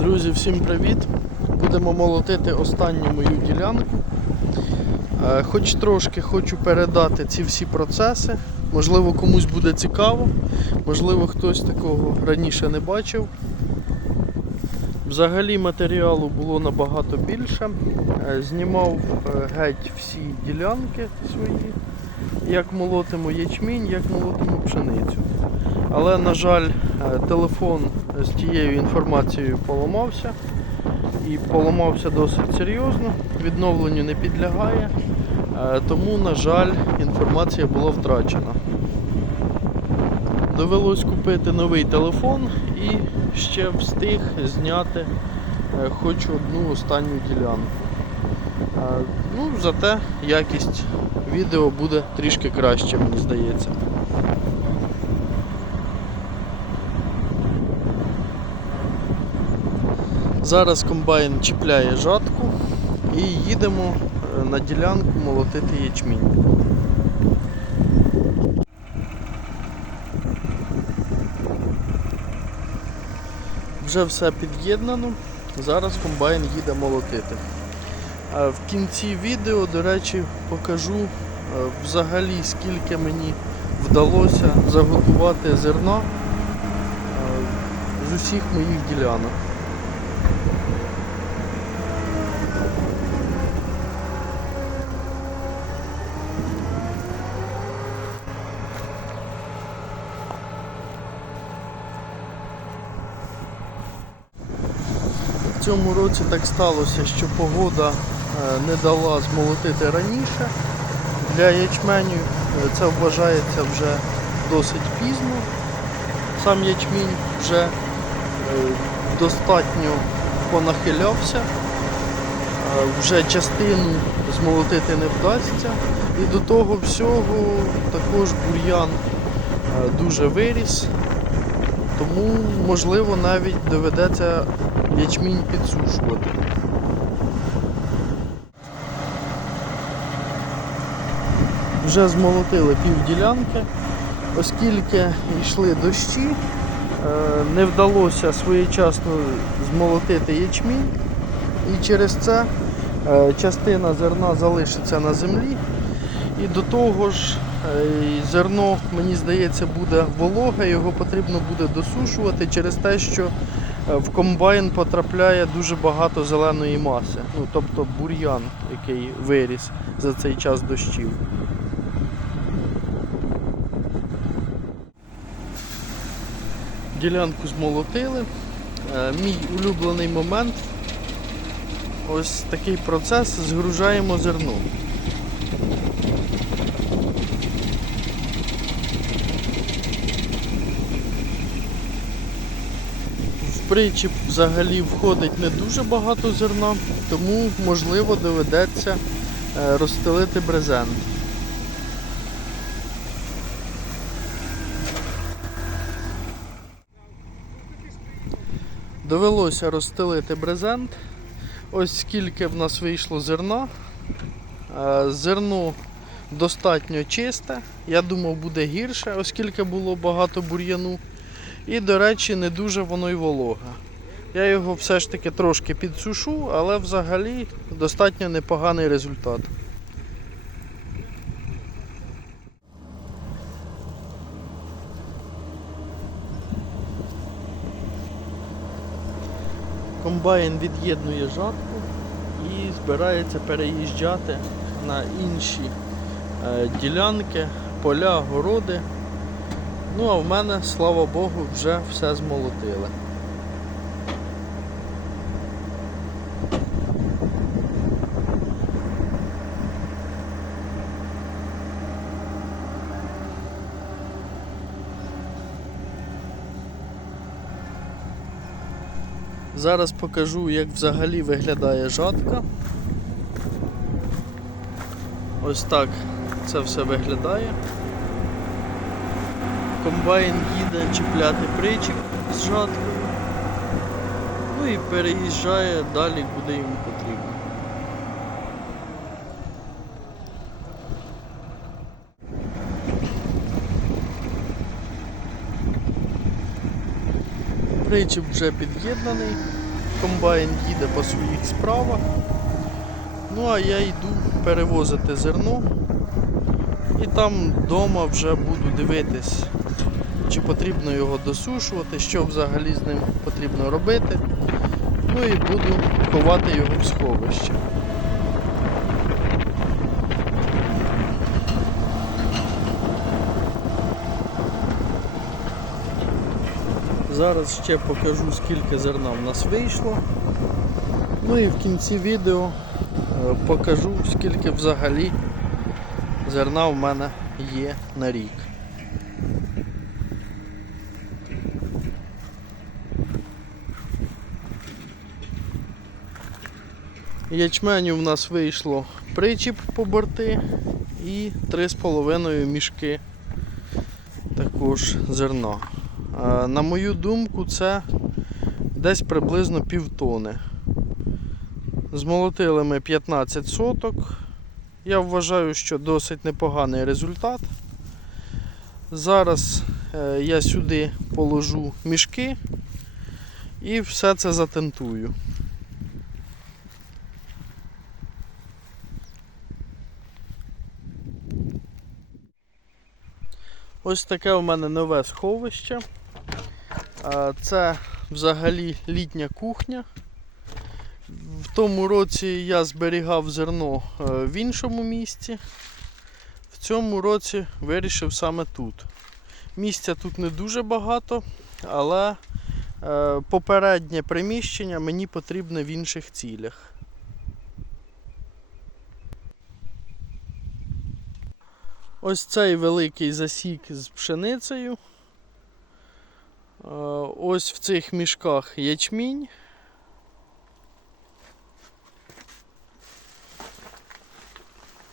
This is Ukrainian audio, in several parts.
Друзі, всім привіт! Будемо молотити останню мою ділянку. Е, Хоч трошки хочу передати ці всі процеси. Можливо, комусь буде цікаво, можливо, хтось такого раніше не бачив. Взагалі матеріалу було набагато більше. Е, Знімав е, геть всі ділянки свої, як молотимо ячмінь, як молотимо пшеницю. Але, на жаль, е, телефон з тією інформацією поламався. І поламався досить серйозно, відновленню не підлягає, е, тому, на жаль, інформація була втрачена. Довелось купити новий телефон і ще встиг зняти е, хоч одну останню ділянку. Ну, зате якість відео буде трішки краще, мені здається. Зараз комбайн чіпляє жатку і їдемо е, на ділянку молотити ячмінь. Вже все під'єднано. Зараз комбайн їде молотити. В кінці відео, до речі, покажу е, взагалі скільки мені вдалося заготувати зерна е, з усіх моїх ділянок. В цьому році так сталося, що погода е, не дала змолотити раніше. Для ячменю е, це вважається вже досить пізно. Сам ячмінь вже е, достатньо понахилявся, Е, вже частину змолотити не вдасться. І до того всього також бур'ян е, дуже виріс, тому можливо навіть доведеться ячмінь підсушувати. Вже змолотили пів ділянки, оскільки йшли дощі, не вдалося своєчасно змолотити ячмінь, і через це е, частина зерна залишиться на землі. І до того ж, е, зерно, мені здається, буде вологе, його потрібно буде досушувати через те, що е, в комбайн потрапляє дуже багато зеленої маси, ну, тобто бур'ян, який виріс за цей час дощів. Ділянку змолотили. Е, Мій улюблений момент. Ось такий процес, згружаємо зерно. В причіп взагалі входить не дуже багато зерна, тому можливо доведеться е, розстелити брезент. Довелося розстелити брезент. Ось скільки в нас вийшло зерна. Е, Зерно достатньо чисте. Я думав, буде гірше, оскільки було багато бур'яну. І, до речі, не дуже воно й вологе. Я його все ж таки трошки підсушу, але взагалі достатньо непоганий результат. Комбайн від'єднує жатку і збирається переїжджати на інші е, ділянки, поля, городи. Ну а в мене, слава Богу, вже все змолотили. Зараз покажу, як взагалі виглядає жатка. Ось так це все виглядає. Комбайн їде чіпляти причіп з жаткою. Ну і переїжджає далі, куди йому потрібно. Причіп вже під'єднаний. комбайн їде по своїх справах. Ну а я йду перевозити зерно. І там вдома вже буду дивитись, чи потрібно його досушувати, що взагалі з ним потрібно робити. Ну і буду ховати його в сховище. Зараз ще покажу скільки зерна в нас вийшло. Ну і в кінці відео е, покажу скільки взагалі зерна в мене є на рік. Ячменю в нас вийшло причіп по борти і 3,5 мішки також зерна. На мою думку, це десь приблизно півтони. Змолотили ми 15 соток. Я вважаю, що досить непоганий результат. Зараз е, я сюди положу мішки і все це затентую. Ось таке у мене нове сховище. Це взагалі літня кухня. В тому році я зберігав зерно е, в іншому місці. В цьому році вирішив саме тут. Місця тут не дуже багато, але е, попереднє приміщення мені потрібне в інших цілях. Ось цей великий засік з пшеницею. Е, Ось в цих мішках ячмінь.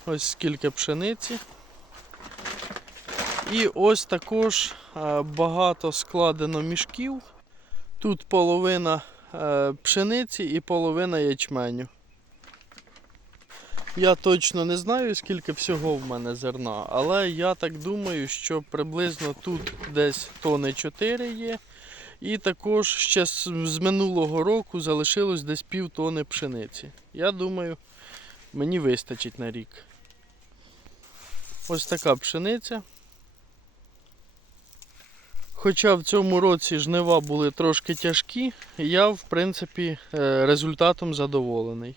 Ось скільки пшениці. І ось також е, багато складено мішків. Тут половина е, пшениці і половина ячменю. Я точно не знаю, скільки всього в мене зерна, але я так думаю, що приблизно тут десь тони 4 є. І також ще з минулого року залишилось десь пів тони пшениці. Я думаю, мені вистачить на рік. Ось така пшениця. Хоча в цьому році жнива були трошки тяжкі, я в принципі е, результатом задоволений.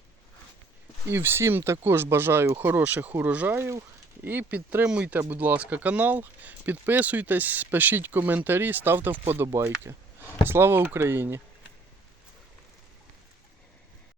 І всім також бажаю хороших урожаїв. І підтримуйте, будь ласка, канал, підписуйтесь, пишіть коментарі, ставте вподобайки. Слава Україні!